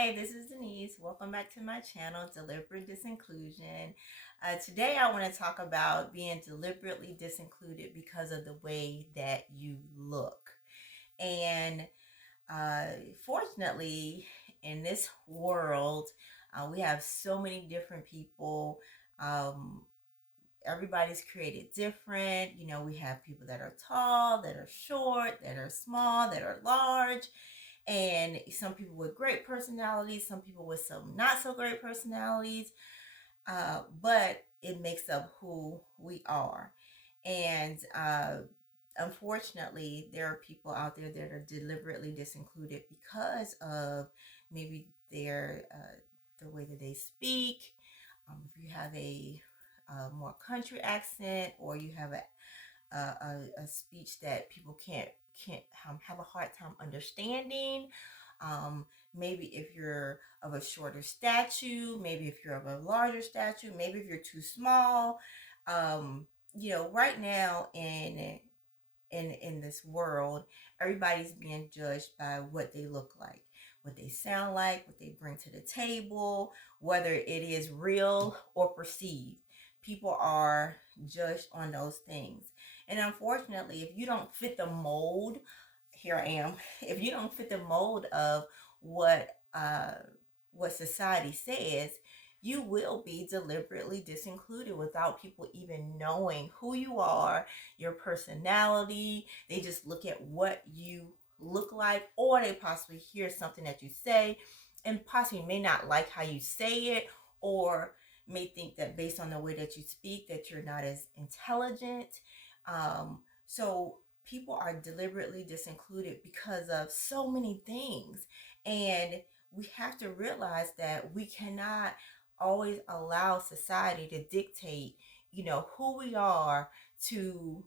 Hi, this is Denise. Welcome back to my channel, Deliberate Disinclusion. Today I want to talk about being deliberately disincluded because of the way that you look. And fortunately, in this world, we have so many different people. Um, Everybody's created different. We have people that are tall, that are short, that are small, that are large, and some people with great personalities, some people with some not so great personalities, but it makes up who we are. And unfortunately, there are people out there that are deliberately disincluded because of maybe their the way that they speak. If you have a more country accent, or you have a speech that people can't have a hard time understanding. Maybe if you're of a shorter stature, maybe if you're of a larger stature, maybe if you're too small. Right now in this world, everybody's being judged by what they look like, what they sound like, what they bring to the table, whether it is real or perceived. People are judged on those things. And unfortunately, if you don't fit the mold, here I am, if you don't fit the mold of what uh what society says, you will be deliberately disincluded without people even knowing who you are, your personality. They just look at what you look like, or they possibly hear something that you say and possibly may not like how you say it, or may think that based on the way that you speak that you're not as intelligent. So people are deliberately disincluded because of so many things. And we have to realize that we cannot always allow society to dictate, who we are, to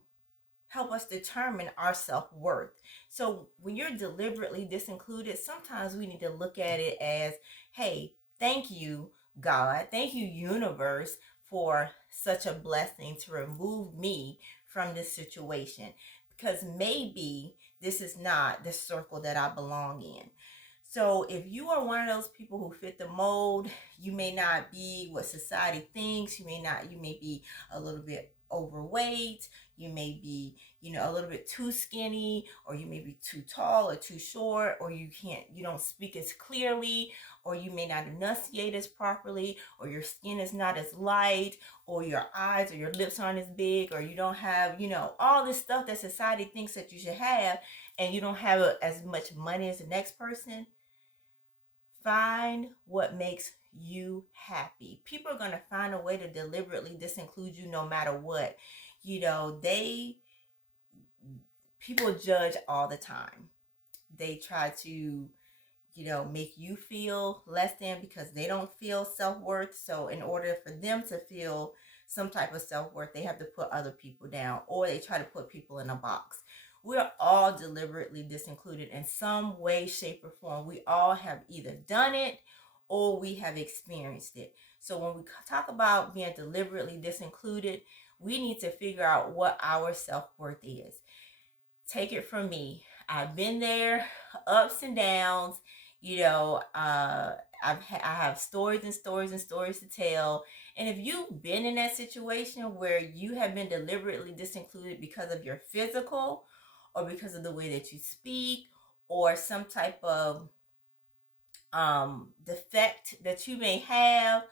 help us determine our self-worth. So when you're deliberately disincluded, sometimes we need to look at it as, hey, thank you, God, thank you, universe, for such a blessing to remove me from this situation, because maybe this is not the circle that I belong in. So if you are one of those people who fit the mold, you may not be what society thinks. You may be a little bit overweight. You may be, a little bit too skinny, or you may be too tall or too short, or you don't speak as clearly, or you may not enunciate as properly, or your skin is not as light, or your eyes or your lips aren't as big, or you don't have, all this stuff that society thinks that you should have, and you don't have as much money as the next person. Find what makes you happy. People are going to find a way to deliberately disinclude you no matter what. You know, they People judge all the time. They try to, make you feel less than because they don't feel self-worth. So in order for them to feel some type of self-worth, they have to put other people down, or they try to put people in a box. We're all deliberately disincluded in some way, shape, or form. We all have either done it or we have experienced it. So when we talk about being deliberately disincluded, we need to figure out what our self-worth is. Take it from me. I've been there, ups and downs. I have stories and stories and stories to tell. And if you've been in that situation where you have been deliberately disincluded because of your physical, or because of the way that you speak, or some type of defect that you may have,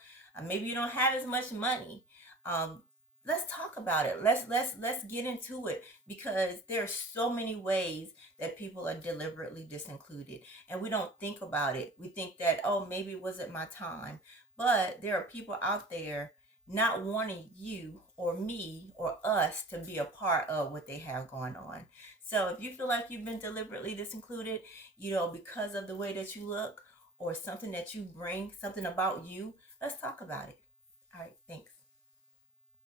maybe you don't have as much money. Um, let's talk about it. Let's get into it, because there are so many ways that people are deliberately disincluded, and we don't think about it. We think that, oh, maybe it wasn't my time, but there are people out there not wanting you or me or us to be a part of what they have going on. So if you feel like you've been deliberately disincluded, because of the way that you look, or something that you bring, something about you, let's talk about it. All right, thanks.